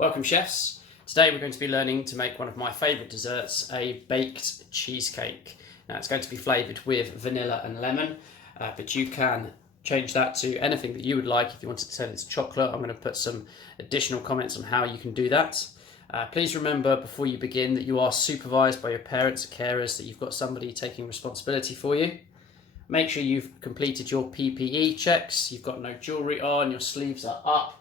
Welcome chefs. Today we're going to be learning to make one of my favourite desserts, a baked cheesecake. Now it's going to be flavoured with vanilla and lemon, but you can change that to anything that you would like. If you wanted to turn it to chocolate, I'm going to put some additional comments on how you can do that. Please remember before you begin that you are supervised by your parents or carers, that you've got somebody taking responsibility for you. Make sure you've completed your PPE checks, you've got no jewellery on, your sleeves are up,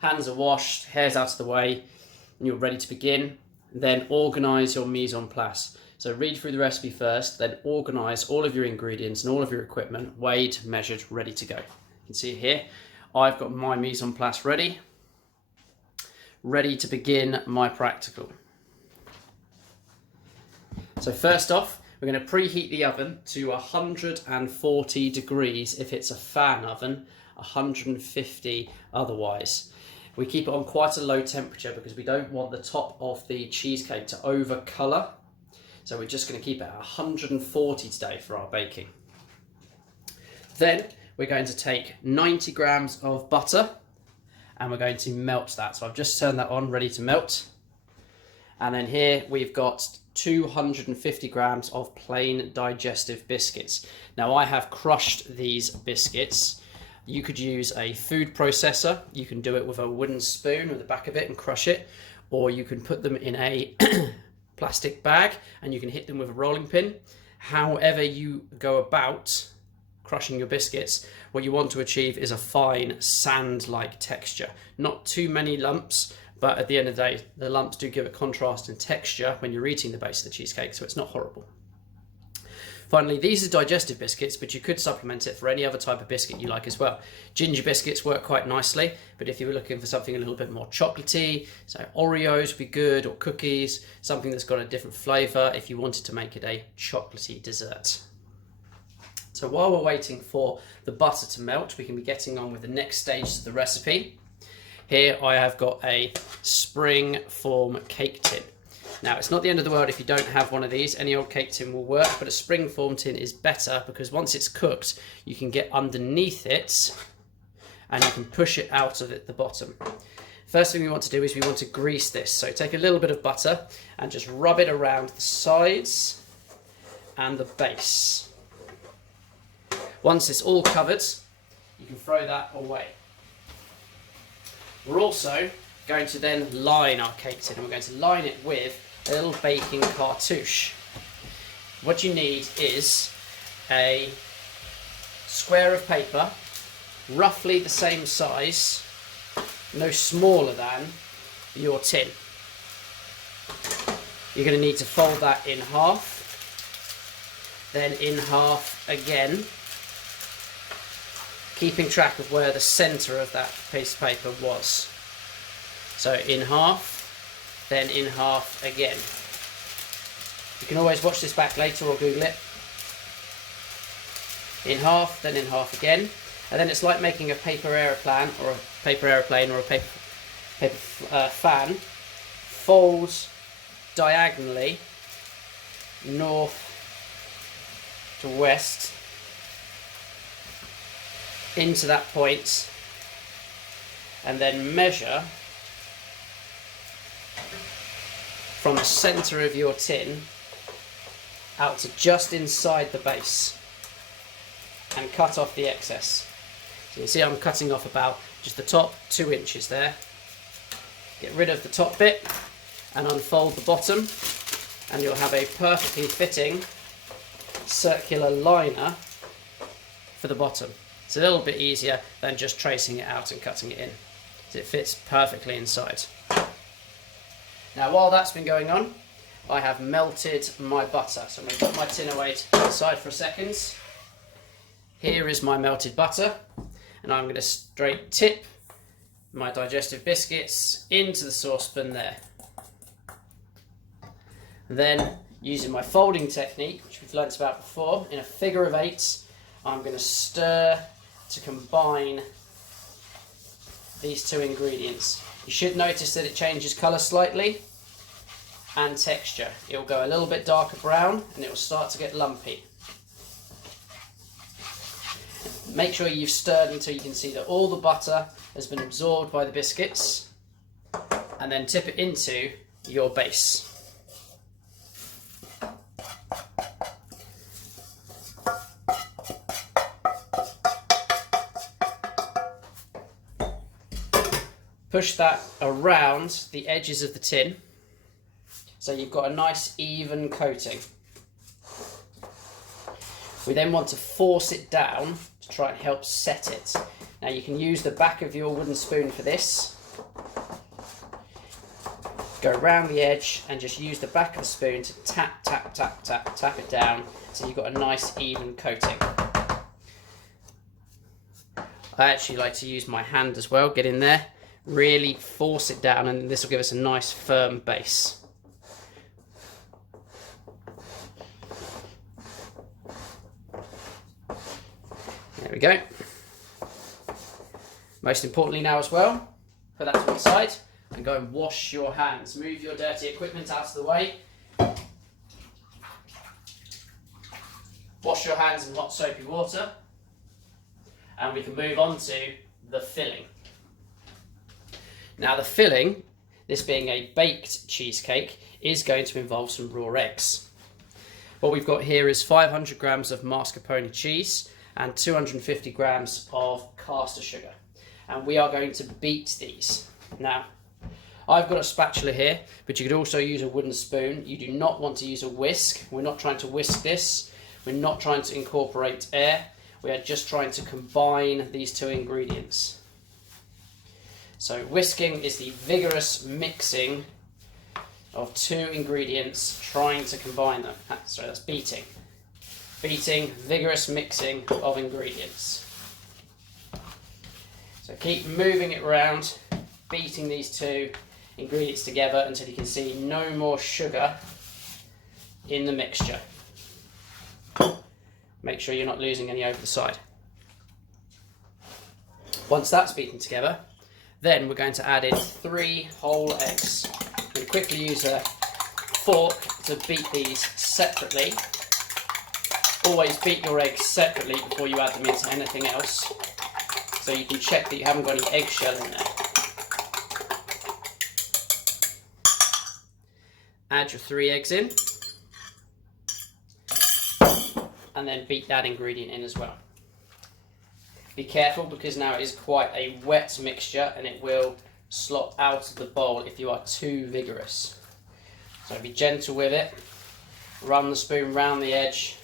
hands are washed, hair's out of the way, and you're ready to begin. Then organise your mise en place. So read through the recipe first, then organise all of your ingredients and all of your equipment, weighed, measured, ready to go. You can see here, I've got my mise en place ready to begin my practical. So first off, we're going to preheat the oven to 140 degrees if it's a fan oven, 150 otherwise. We keep it on quite a low temperature because we don't want the top of the cheesecake to over colour. So we're just going to keep it at 140 today for our baking. Then we're going to take 90 grams of butter and we're going to melt that. So I've just turned that on, ready to melt. And then here we've got 250 grams of plain digestive biscuits. Now I have crushed these biscuits. You could use a food processor. You can do it with a wooden spoon at the back of it and crush it, or you can put them in a plastic bag and you can hit them with a rolling pin. However you go about crushing your biscuits, what you want to achieve is a fine sand-like texture. Not too many lumps, but at the end of the day, the lumps do give a contrast in texture when you're eating the base of the cheesecake, so it's not horrible. Finally, these are digestive biscuits, but you could supplement it for any other type of biscuit you like as well. Ginger biscuits work quite nicely, but if you were looking for something a little bit more chocolatey, so Oreos would be good, or cookies, something that's got a different flavour if you wanted to make it a chocolatey dessert. So while we're waiting for the butter to melt, we can be getting on with the next stages of the recipe. Here I have got a spring form cake tin. Now it's not the end of the world if you don't have one of these, any old cake tin will work, but a spring form tin is better because once it's cooked, you can get underneath it and you can push it out of the bottom. First thing we want to do is we want to grease this. So take a little bit of butter and just rub it around the sides and the base. Once it's all covered, you can throw that away. We're also going to then line our cake tin, and we're going to line it with a little baking cartouche. What you need is a square of paper, roughly the same size, no smaller than your tin. You're going to need to fold that in half, then in half again, keeping track of where the centre of that piece of paper was. So in half, then in half again. You can always watch this back later or Google it. In half, then in half again. And then it's like making a paper aeroplane or a paper fan. Fold diagonally, north to west, into that point, and then measure from the centre of your tin out to just inside the base and cut off the excess. So you see I'm cutting off about just the top 2 inches there. Get rid of the top bit and unfold the bottom and you'll have a perfectly fitting circular liner for the bottom. It's a little bit easier than just tracing it out and cutting it in. It fits perfectly inside. Now while that's been going on, I have melted my butter. So I'm going to put my tin away to the side for a second. Here is my melted butter, and I'm going to straight tip my digestive biscuits into the saucepan there. Then, using my folding technique, which we've learnt about before, in a figure of 8, I'm going to stir to combine these 2 ingredients. You should notice that it changes colour slightly and texture. It'll go a little bit darker brown and it will start to get lumpy. Make sure you've stirred until you can see that all the butter has been absorbed by the biscuits. and then tip it into your base. Push that around the edges of the tin so you've got a nice even coating. We then want to force it down to try and help set it. Now you can use the back of your wooden spoon for this. Go around the edge and just use the back of the spoon to tap, tap, tap, tap, tap it down so you've got a nice even coating. I actually like to use my hand as well, get in there, really force it down, and this will give us a nice firm base. There we go. Most importantly now as well, put that to one side and go and wash your hands. Move your dirty equipment out of the way. Wash your hands in hot soapy water, and we can move on to the filling. Now the filling, this being a baked cheesecake, is going to involve some raw eggs. What we've got here is 500 grams of mascarpone cheese and 250 grams of caster sugar. And we are going to beat these. Now, I've got a spatula here, but you could also use a wooden spoon. You do not want to use a whisk. We're not trying to whisk this. We're not trying to incorporate air. We are just trying to combine these two ingredients. So whisking is the vigorous mixing of two ingredients, trying to combine them. Sorry, that's beating. Beating, vigorous mixing of ingredients. So keep moving it around, beating these two ingredients together until you can see no more sugar in the mixture. Make sure you're not losing any over the side. Once that's beaten together, then we're going to add in 3 whole eggs. We'll quickly use a fork to beat these separately. Always beat your eggs separately before you add them into anything else, so you can check that you haven't got any eggshell in there. Add your 3 eggs in, and then beat that ingredient in as well. Be careful, because now it is quite a wet mixture and it will slop out of the bowl if you are too vigorous. So be gentle with it, run the spoon round the edge,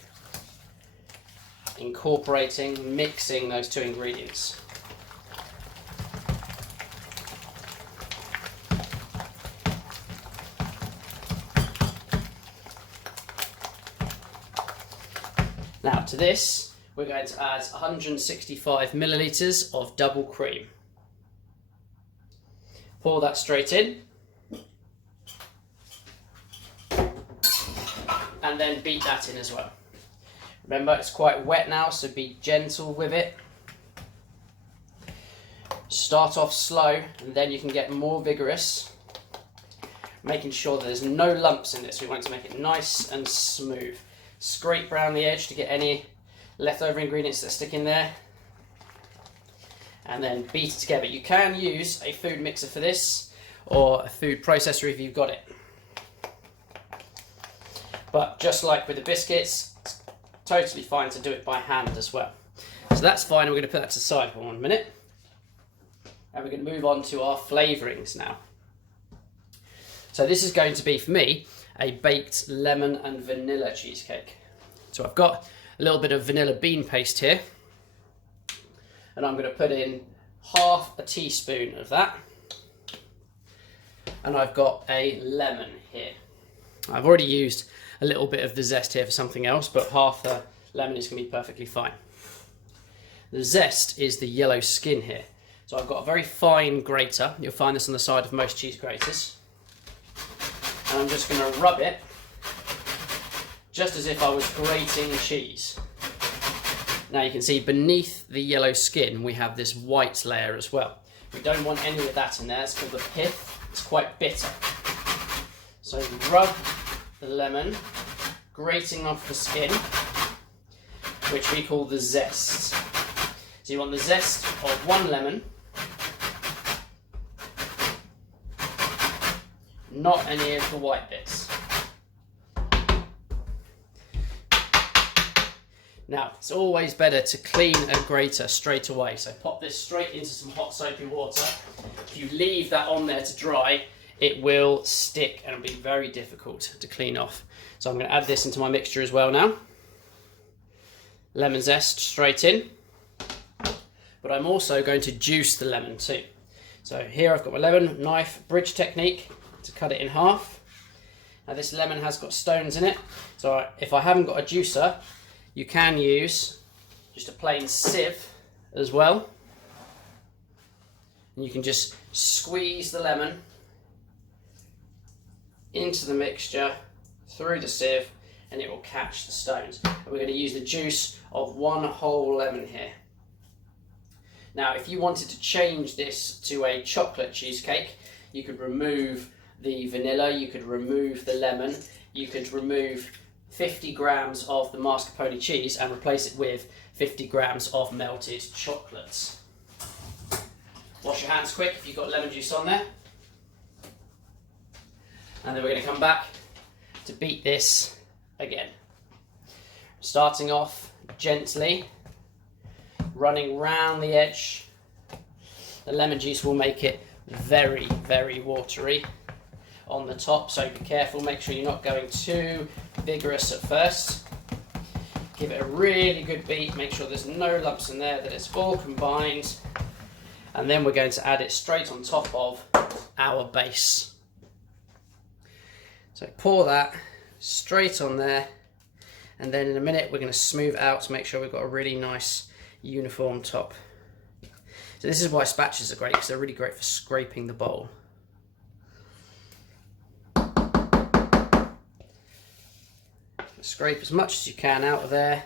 incorporating, mixing those two ingredients. Now to this, we're going to add 165 millilitres of double cream. Pour that straight in, and then beat that in as well. Remember, it's quite wet now, so be gentle with it. Start off slow, and then you can get more vigorous, making sure that there's no lumps in this. We want to make it nice and smooth. Scrape around the edge to get any leftover ingredients that stick in there, and then beat it together. You can use a food mixer for this, or a food processor if you've got it. But just like with the biscuits, it's totally fine to do it by hand as well. So that's fine, we're going to put that to the side for 1 minute. And we're going to move on to our flavourings now. So this is going to be, for me, a baked lemon and vanilla cheesecake. So I've got a little bit of vanilla bean paste here, and I'm going to put in half a teaspoon of that, and I've got a lemon here. I've already used a little bit of the zest here for something else, but half the lemon is going to be perfectly fine. The zest is the yellow skin here, so I've got a very fine grater. You'll find this on the side of most cheese graters, and I'm just going to rub it just as if I was grating cheese. Now you can see beneath the yellow skin we have this white layer as well. We don't want any of that in there. It's called the pith. It's quite bitter. So rub the lemon, grating off the skin, which we call the zest. So you want the zest of 1 lemon, not any of the white bits. Now, it's always better to clean a grater straight away. So pop this straight into some hot soapy water. If you leave that on there to dry, it will stick and it'll be very difficult to clean off. So I'm going to add this into my mixture as well now. Lemon zest straight in. But I'm also going to juice the lemon too. So here I've got my lemon, knife, bridge technique to cut it in half. Now this lemon has got stones in it. So if I haven't got a juicer, you can use just a plain sieve as well. And you can just squeeze the lemon into the mixture through the sieve and it will catch the stones. And we're going to use the juice of one whole lemon here. Now, if you wanted to change this to a chocolate cheesecake, you could remove the vanilla, you could remove the lemon, you could remove 50 grams of the mascarpone cheese and replace it with 50 grams of melted chocolates. Wash your hands quick if you've got lemon juice on there. And then we're going to come back to beat this again. Starting off gently, running round the edge. The lemon juice will make it very, very watery on the top, so be careful, make sure you're not going too vigorous at first. Give it a really good beat, make sure there's no lumps in there, that it's all combined, and then we're going to add it straight on top of our base. So pour that straight on there, and then in a minute we're going to smooth out to make sure we've got a really nice uniform top. So this is why spatulas are great, because they're really great for scraping the bowl. Scrape as much as you can out of there.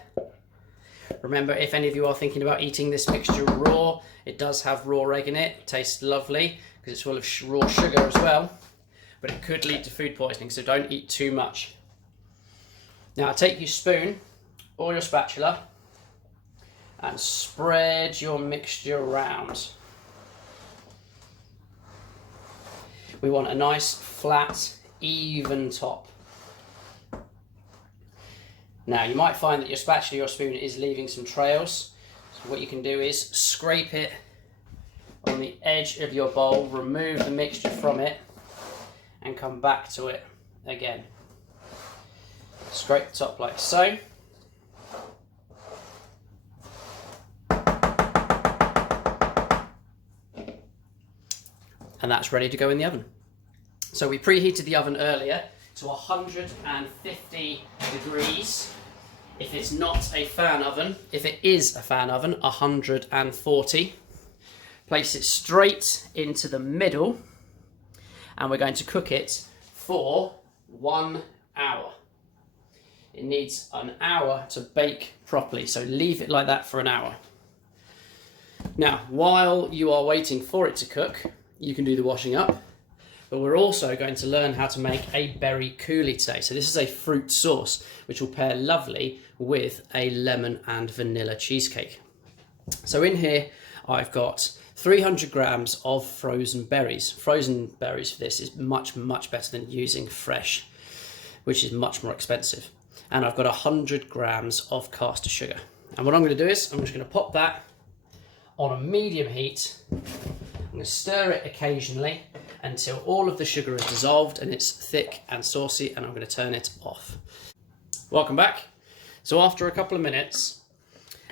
Remember, if any of you are thinking about eating this mixture raw, it does have raw egg in it. It tastes lovely because it's full of raw sugar as well, but it could lead to food poisoning, so don't eat too much. Now take your spoon or your spatula and spread your mixture around. We want a nice, flat, even top. Now you might find that your spatula or spoon is leaving some trails. So what you can do is scrape it on the edge of your bowl, remove the mixture from it and come back to it again. Scrape the top like so. And that's ready to go in the oven. So we preheated the oven earlier to 150 degrees. If it's not a fan oven, if it is a fan oven, 140. Place it straight into the middle and we're going to cook it for 1 hour. It needs an hour to bake properly, so leave it like that for an hour. Now, while you are waiting for it to cook, you can do the washing up. But we're also going to learn how to make a berry coulis today. So this is a fruit sauce, which will pair lovely with a lemon and vanilla cheesecake. So in here, I've got 300 grams of frozen berries. Frozen berries for this is much, much better than using fresh, which is much more expensive. And I've got 100 grams of caster sugar. And what I'm going to do is I'm just going to pop that on a medium heat. I'm going to stir it occasionally until all of the sugar is dissolved and it's thick and saucy, and I'm going to turn it off. Welcome back. So after a couple of minutes,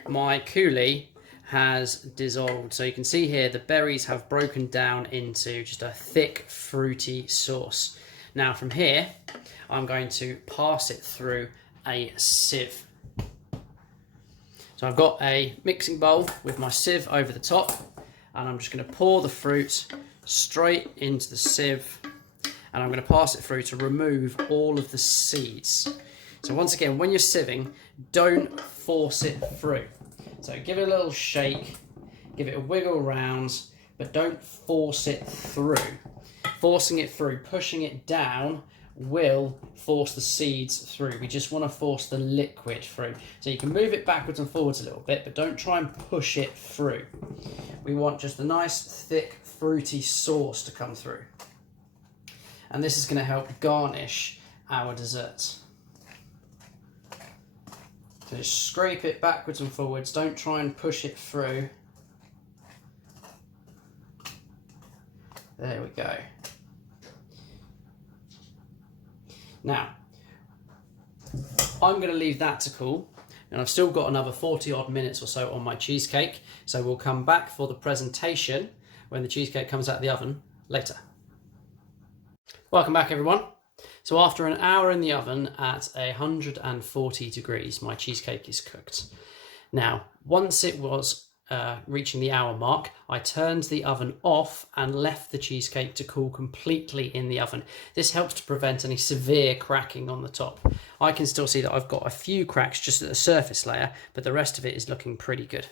my coulis has dissolved. So you can see here the berries have broken down into just a thick, fruity sauce. Now from here, I'm going to pass it through a sieve. So I've got a mixing bowl with my sieve over the top, and I'm just going to pour the fruit straight into the sieve, and I'm going to pass it through to remove all of the seeds. So once again, when you're sieving, don't force it through. So give it a little shake, give it a wiggle round, but don't force it through. Forcing it through, pushing it down, will force the seeds through. We just want to force the liquid through. So you can move it backwards and forwards a little bit, but don't try and push it through. We want just a nice, thick, fruity sauce to come through. and this is going to help garnish our dessert. So just scrape it backwards and forwards, don't try and push it through. There we go. Now, I'm going to leave that to cool, and I've still got another 40 odd minutes or so on my cheesecake, so we'll come back for the presentation when the cheesecake comes out of the oven later. Welcome back, everyone. So after an hour in the oven at 140 degrees, my cheesecake is cooked. Now, once it was reaching the hour mark, I turned the oven off and left the cheesecake to cool completely in the oven. This helps to prevent any severe cracking on the top. I can still see that I've got a few cracks just at the surface layer, but the rest of it is looking pretty good.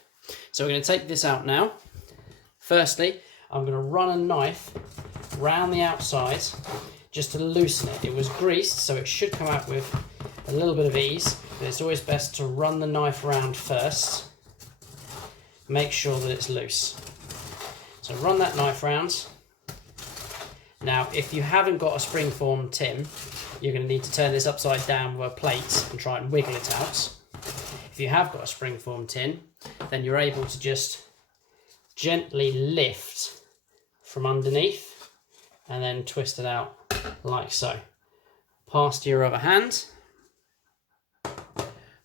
So we're going to take this out now. Firstly, I'm going to run a knife round the outside just to loosen it. It was greased, so it should come out with a little bit of ease, but it's always best to run the knife around first. Make sure that it's loose. So run that knife round. Now, if you haven't got a spring-form tin, you're going to need to turn this upside down with a plate and try and wiggle it out. If you have got a spring-form tin, then you're able to just gently lift from underneath and then twist it out like so. Pass to your other hand.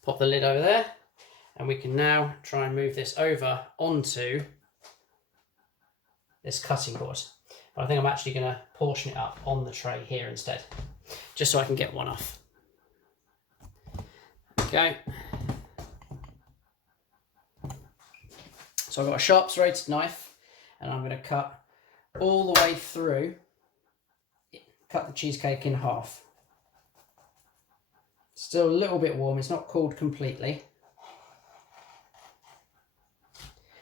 Pop the lid over there. And we can now try and move this over onto this cutting board. But I think I'm actually going to portion it up on the tray here instead, just so I can get one off. Okay. So I've got a sharp serrated knife, and I'm going to cut all the way through, cut the cheesecake in half. Still a little bit warm, it's not cooled completely.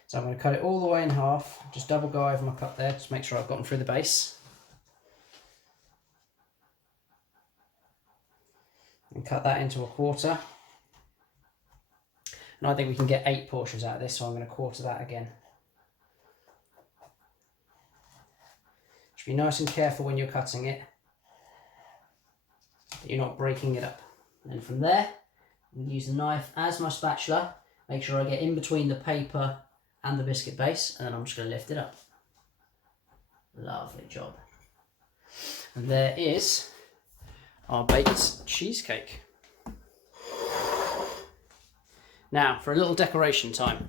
So I'm going to cut it all the way in half, just double go over my cut there, just make sure I've gotten through the base. And cut that into a quarter. And I think we can get 8 portions out of this, so I'm going to quarter that again. Just be nice and careful when you're cutting it, that you're not breaking it up. And then from there, I'm going to use the knife as my spatula, make sure I get in between the paper and the biscuit base, and then I'm just going to lift it up. Lovely job. And there is our baked cheesecake. Now for a little decoration time.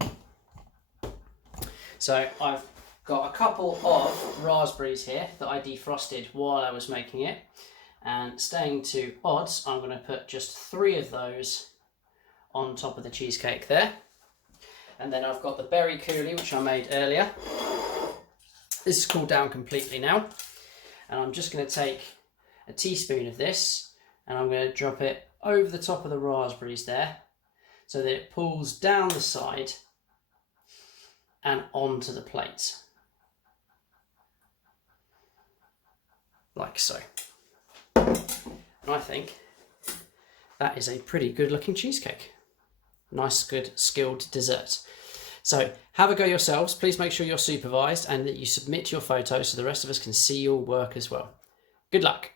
So I've got a couple of raspberries here that I defrosted while I was making it, and staying to odds, I'm going to put just 3 of those on top of the cheesecake there. And then I've got the berry coulis, which I made earlier. This is cooled down completely now. And I'm just going to take a teaspoon of this, and I'm going to drop it over the top of the raspberries there, so that it pulls down the side and onto the plate. Like so. And I think that is a pretty good looking cheesecake. Nice, good, skilled dessert. So have a go yourselves. Please make sure you're supervised and that you submit your photos so the rest of us can see your work as well. Good luck.